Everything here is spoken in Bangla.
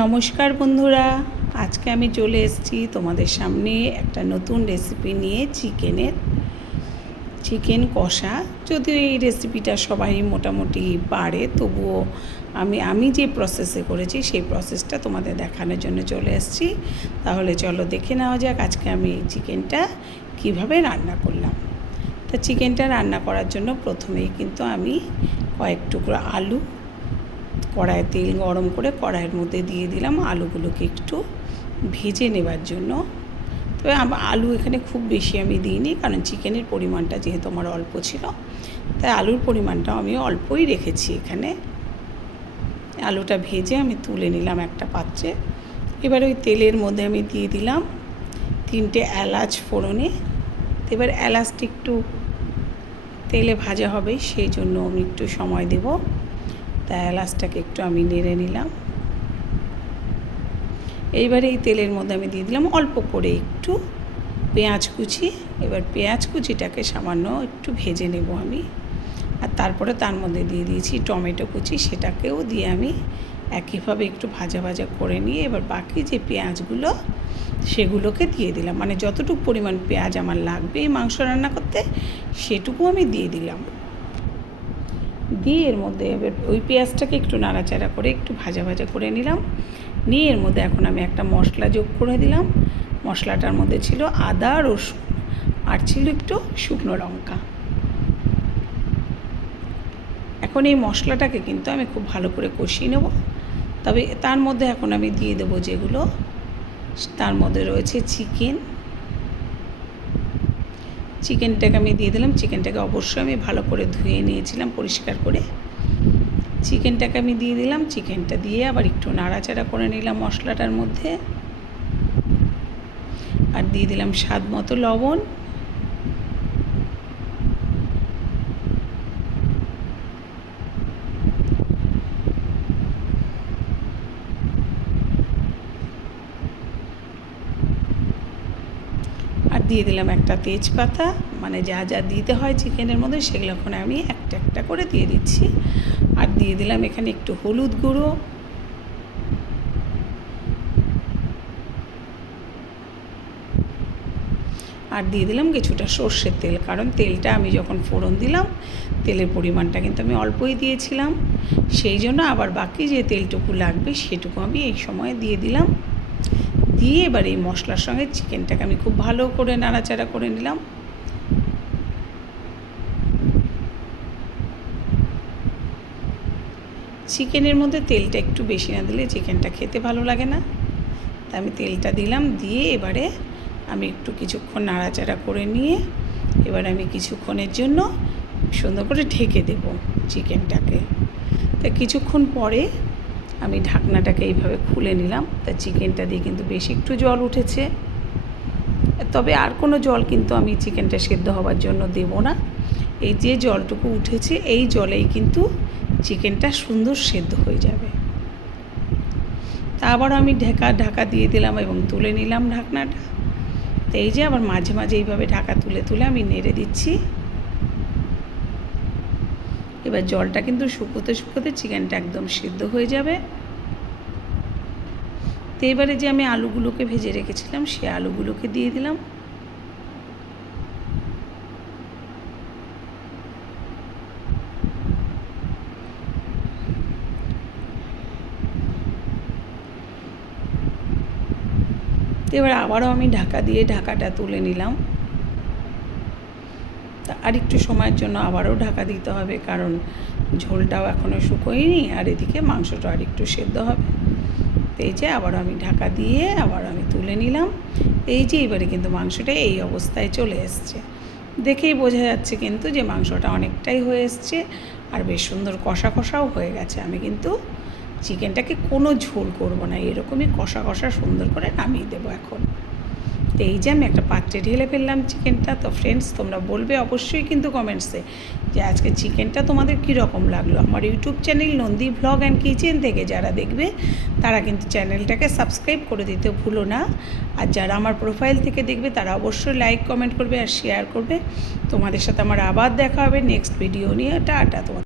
নমস্কার বন্ধুরা, আজকে আমি চলে এসেছি তোমাদের সামনে একটা নতুন রেসিপি নিয়ে চিকেন কষা। যদিও এই রেসিপিটা সবাই মোটামুটি পারে, তবুও আমি যে প্রসেসে করেছি সেই প্রসেসটা তোমাদের দেখানোর জন্য চলে এসেছি। তাহলে চলো দেখে নেওয়া যাক আজকে আমি চিকেনটা কিভাবে রান্না করলাম। তা চিকেনটা রান্না করার জন্য প্রথমেই কিন্তু আমি কয়েক টুকরো আলু কড়াইয়ে তেল গরম করে কড়াইয়ের মধ্যে দিয়ে দিলাম আলুগুলোকে একটু ভেজে নেবার জন্য। তবে আলু এখানে খুব বেশি আমি দিইনি, কারণ চিকেনের পরিমাণটা যেহেতু আমার অল্প ছিল, তাই আলুর পরিমাণটা আমি অল্পই রেখেছি এখানে। আলুটা ভেজে আমি তুলে নিলাম একটা পাত্রে। এবার ওই তেলের মধ্যে আমি দিয়ে দিলাম 3টে এলাচ ফোড়নে। এবার এলাচটা একটু তেলে ভাজা হবে, সেই জন্য আমি একটু সময় দেব। তাই এলাচটাকে একটু আমি নেড়ে নিলাম। এইবারে এই তেলের মধ্যে আমি দিয়ে দিলাম অল্প করে একটু পেঁয়াজ কুচি। এবার পেঁয়াজ কুচিটাকে সামান্য একটু ভেজে নেব আমি। আর তারপরে তার মধ্যে দিয়ে দিয়েছি টমেটো কুচি, সেটাকেও দিয়ে আমি একইভাবে একটু ভাজা ভাজা করে নিয়ে এবার বাকি যে পেঁয়াজগুলো সেগুলোকে দিয়ে দিলাম। মানে যতটুকু পরিমাণ পেঁয়াজ আমার লাগবে এই মাংস রান্না করতে সেটুকু আমি দিয়ে দিলাম। দিয়ে এর মধ্যে এবার ওই পেঁয়াজটাকে একটু নাড়াচাড়া করে একটু ভাজা ভাজা করে নিলাম। নিয়ে এর মধ্যে এখন আমি একটা মশলা যোগ করে দিলাম। মশলাটার মধ্যে ছিল আদা, রসুন আর ছিল একটু শুকনো লঙ্কা। এখন এই মশলাটাকে কিন্তু আমি খুব ভালো করে কষিয়ে নেব। তবে তার মধ্যে এখন আমি দিয়ে দেবো যেগুলো, তার মধ্যে রয়েছে চিকেনটাকে আমি দিয়ে দিলাম। চিকেনটাকে অবশ্যই আমি ভালো করে ধুয়ে নিয়েছিলাম পরিষ্কার করে। চিকেনটাকে আমি দিয়ে দিলাম। চিকেনটা দিয়ে আবার একটু নাড়াচাড়া করে নিলাম মশলাটার মধ্যে। আর দিয়ে দিলাম স্বাদ মতো লবণ। আর দিয়ে দিলাম একটা তেজপাতা। মানে যা যা দিতে হয় চিকেনের মধ্যে সেগুলো এখন আমি একটা একটা করে দিয়ে দিচ্ছি। আর দিয়ে দিলাম এখানে একটু হলুদ গুঁড়ো, আর দিয়ে দিলাম কিছুটা সর্ষের তেল। কারণ তেলটা আমি যখন ফোড়ন দিলাম তেলের পরিমাণটা কিন্তু আমি অল্পই দিয়েছিলাম, সেই জন্য আবার বাকি যে তেলটুকু লাগবে সেটুকু আমি এই সময় দিয়ে দিলাম। দিয়ে এবার এই মশলার সঙ্গে চিকেনটাকে আমি খুব ভালো করে নাড়াচাড়া করে নিলাম। চিকেনের মধ্যে তেলটা একটু বেশি না দিলে চিকেনটা খেতে ভালো লাগে না, তাই আমি তেলটা দিলাম। দিয়ে এবারে আমি একটু কিছুক্ষণ নাড়াচাড়া করে নিয়ে এবার আমি কিছুক্ষণের জন্য সুন্দর করে ঢেকে দেব চিকেনটাকে। তা কিছুক্ষণ পরে আমি ঢাকনাটাকে এইভাবে খুলে নিলাম। তা চিকেনটা দিয়ে কিন্তু বেশি একটু জল উঠেছে, তবে আর কোনো জল কিন্তু আমি চিকেনটা সেদ্ধ হওয়ার জন্য দেব না। এই যে জলটুকু উঠেছে এই জলেই কিন্তু চিকেনটা সুন্দর সেদ্ধ হয়ে যাবে। তা আবার আমি ঢাকা দিয়ে দিলাম এবং তুলে নিলাম ঢাকনাটা। তো এই যে আবার মাঝে মাঝে এইভাবে ঢাকা তুলে তুলে আমি নেড়ে দিচ্ছি। এবার জলটা কিন্তু শুকোতে শুকোতে চিকেনটা একদম সিদ্ধ হয়ে যাবে। তো এবারে যে আমি আলুগুলোকে ভেজে রেখেছিলাম সে আলুগুলোকে দিয়ে দিলাম। এবার আবারও আমি ঢাকা দিয়ে ঢাকাটা তুলে নিলাম। তা আর একটু সময়ের জন্য আবারও ঢাকা দিতে হবে, কারণ ঝোলটাও এখনও শুকোয়নি আর এদিকে মাংসটা আর একটু সেদ্ধ হবে। এই যে আবারও আমি ঢাকা দিয়ে আবার আমি তুলে নিলাম। এই যে এবারে কিন্তু মাংসটা এই অবস্থায় চলে এসছে। দেখেই বোঝা যাচ্ছে কিন্তু যে মাংসটা অনেকটাই হয়ে এসছে আর বেশ সুন্দর কষা কষাও হয়ে গেছে। আমি কিন্তু চিকেনটাকে কোনো ঝোল করব না, এরকমই কষা কষা সুন্দর করে নামিয়ে দেবো এখন। তো এই যে আমি একটা পাত্রে ঢেলে ফেললাম চিকেনটা। তো ফ্রেন্ডস, তোমরা বলবে অবশ্যই কিন্তু কমেন্টসে যে আজকে চিকেনটা তোমাদের কীরকম লাগলো। আমার YouTube channel Nandi blog and kitchen থেকে যারা দেখবে তারা কিন্তু চ্যানেলটাকে সাবস্ক্রাইব করে দিতে ভুলো না। আর যারা আমার প্রোফাইল থেকে দেখবে তারা অবশ্যই লাইক কমেন্ট করবে আর শেয়ার করবে। তোমাদের সাথে আমার আবার দেখা হবে নেক্সট ভিডিও নিয়ে। টাটা। তোমার